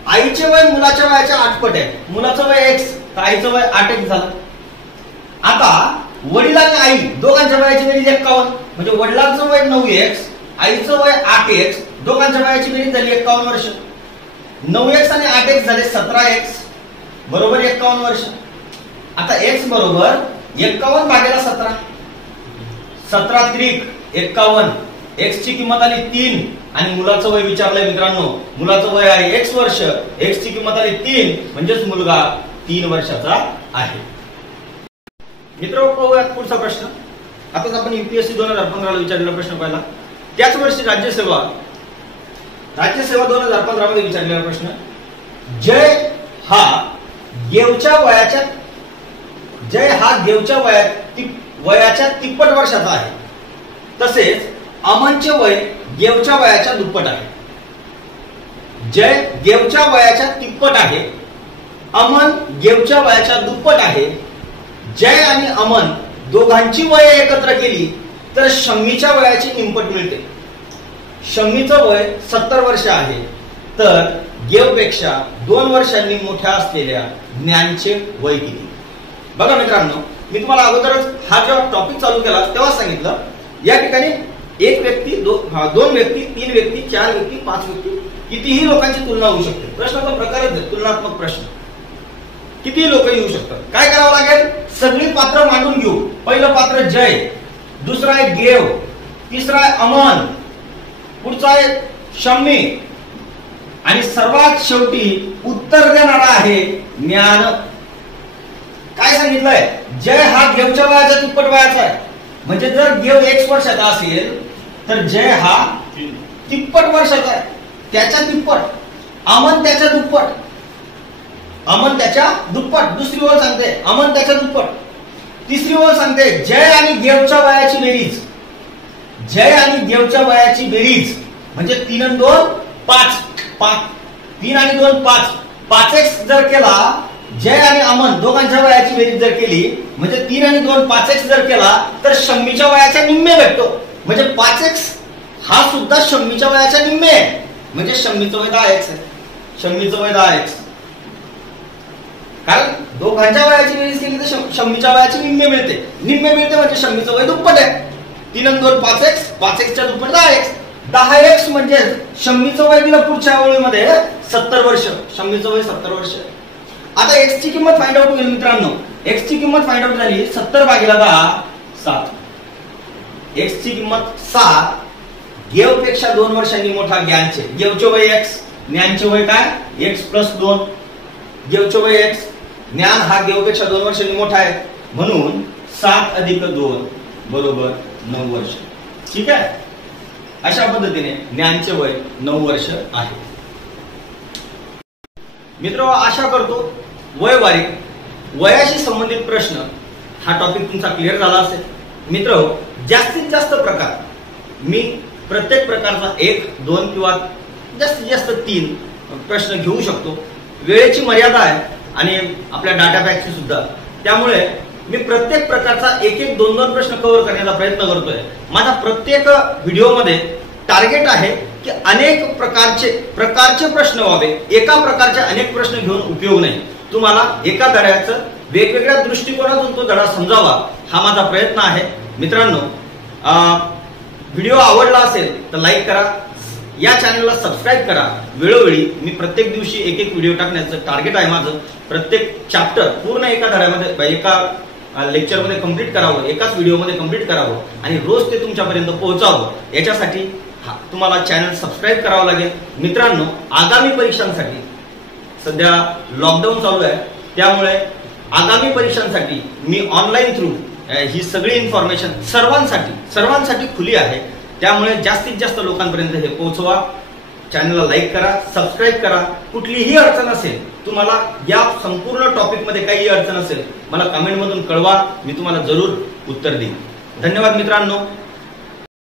आईचे वय मुलाच्या वयाच्या 8 पट आहे, मुलाचं वय x तर आईचं वय 8x झालं. आता वडील आणि आई दोघांच्या वयाची बेरीज 51, म्हणजे वडिलांचं वय 9x, आईचं वय 8x, दोघांच्या वयाची बेरीज झाली 51 वर्ष. 9x आणि 8x झाले 17x बरोबर 51 वर्ष. आता x बरोबर 51/17, 17 त्रिक 51. x ची किंमत आली 3 आणि मुलाचं वय विचारलंय मित्रांनो. मुलाचं वय आहे x वर्ष, x ची किंमत आली 3, म्हणजेच मुलगा 3 वर्षाचा आहे. मित्रांनो, पाहूयात पुढचा प्रश्न. आताच आपण UPSC 2015 ला विचारलेला प्रश्न पाहिला. त्याच वर्षी राज्यसेवा 2015 मध्ये विचारलेला प्रश्न. जय हा गेवच्या वयाच्या 53 वर्षाचा आहे. तसेच अमनचे वय गेवच्या वयाच्या दुप्पट आहे. जय गेवच्या वयाच्या 53 आहे, अमन गेवच्या वयाच्या दुप्पट आहे. जय आणि अमन दोघांची वय एकत्र केली तर शम्मीच्या वयाची निमपट मिळते. शम्मीचं वय 70 वर्ष आहे, तर गेवपेक्षा 2 वर्षांनी मोठ्या असलेल्या ज्ञानचे वय किती? बघा मित्रांनो, मी तुम्हाला अगोदरच हा जेव्हा टॉपिक चालू केला तेव्हा सांगितलं, या ठिकाणी 1 व्यक्ती, 2 व्यक्ती, 3 व्यक्ती, 4 व्यक्ती, 5 व्यक्ती, कितीही लोकांची तुलना होऊ शकते. प्रश्नाचा प्रकारच आहे तुलनात्मक प्रश्न. किती लोक येऊ शकतात. काय करावं लागेल, सगळी पात्र मांडून घेऊ. पहिलं पात्र जय, दुसरा आहे गेव, तिसरा आहे अमन, पुढचा आहे शम्मी आणि सर्वात शेवटी उत्तर देणारा आहे ज्ञान. काय सांगितलंय, जय हा गेवच्या वयाच्या तिप्पट वयाचा आहे. म्हणजे जर गेव X वर्षाचा असेल तर जय हा तिप्पट वर्षाचा आहे, त्याच्या तिप्पट. अमन त्याच्या दुप्पट, अमन त्याच्या दुप्पट. दुसरी ओळ सांगते अमन त्याच्या दुप्पट. तिसरी ओळ सांगते जय आणि गेवच्या वयाची बेरीज. जय आणि गेवच्या वयाची बेरीज म्हणजे 3 आणि 2 5. 3 आणि 2 5. 5x जर केला, जय आणि अमन दोघांच्या वयाची बेरीज जर केली म्हणजे 3 आणि 2 5x जर केला तर शम्मीच्या वयाच्या निम्मे भेटतो. म्हणजे 5x हा सुद्धा शम्मीच्या वयाच्या निम्मे आहे. म्हणजे शम्मीचं वय 10x आहे. शम्मीचं वय 10x. कारण दोघांच्या वयाची बेरीज केली तर शम्मीच्या वयाची निम्मे मिळते. निम्मे मिळते म्हणजे शम्मीचं वय दुप्पट आहे. 3 आणि 2 5x. 5xच्या दुप्पट 10x. 10x म्हणजे शम्मीचं वय दिलं पुढच्या ओळीमध्ये 70 वर्ष. शम्मीचं वय 70 वर्ष. आता x ची किंमत फाइंड आउट होईल मित्रांनो. x ची किंमत फाइंड आउट झाली 70 भागिले 10 7. x ची किंमत 7. गेव पेक्षा 2 वर्षांनी मोठा ज्ञानचे. गेवचे वय x, ज्ञानचे वय काय x + 2. गेवचे वय x, ज्ञान हा गेवपेक्षा 2 वर्षांनी मोठा आहे म्हणून 7 + 2 = 9 वर्ष. ठीक आहे. अशा पद्धतीने ज्ञानचे वय 9 वर्ष आहे. मित्र आशा करतो वयवारी वयाशी संबंधित प्रश्न हा टॉपिक तुमचा क्लिअर झाला असेल. मित्र जास्तीत जास्त प्रकार मी प्रत्येक प्रकारचा 1, 2 किंवा जास्तीत जास्त 3 प्रश्न घेऊ शकतो. वेळेची मर्यादा आहे आणि आपल्या डाटा पॅकची सुद्धा. त्यामुळे मी प्रत्येक प्रकारचा 1, 2 प्रश्न कव्हर करण्याचा प्रयत्न करतोय. माझा प्रत्येक व्हिडिओमध्ये टार्गेट आहे की अनेक प्रकारचे प्रश्न व्हावे. एका प्रकारचे अनेक प्रश्न घेऊन उपयोग नाही. तुम्हाला एका धड्याचं वेगवेगळ्या दृष्टिकोनातून तो धडा समजावा हा माझा प्रयत्न आहे. मित्रांनो व्हिडिओ आवडला असेल तर लाईक करा, या चॅनलला सबस्क्राईब करा. वेळोवेळी मी प्रत्येक दिवशी एक व्हिडिओ टाकण्याचं टार्गेट आहे माझं. प्रत्येक चॅप्टर पूर्ण एका धड्यामध्ये एका लेक्चरमध्ये कंप्लीट करावं, एकाच व्हिडिओमध्ये कंप्लीट करावं आणि रोज ते तुमच्यापर्यंत पोहोचावं. याच्यासाठी तुम्हाला चॅनल सबस्क्राईब करावं लागेल. मित्रांनो आगामी परीक्षांसाठी सध्या लॉकडाऊन चालू आहे, त्यामुळे आगामी परीक्षांसाठी मी ऑनलाईन थ्रू ही सगळी इन्फॉर्मेशन सर्वांसाठी खुली आहे. त्यामुळे जास्तीत जास्त लोकांपर्यंत हे पोहोचवा. चॅनलला लाईक करा, सबस्क्राईब करा. कुठलीही अडचण असेल, तुम्हाला या संपूर्ण टॉपिकमध्ये काही अडचण असेल मला कमेंटमधून कळवा, मी तुम्हाला जरूर उत्तर देईन. धन्यवाद मित्रांनो.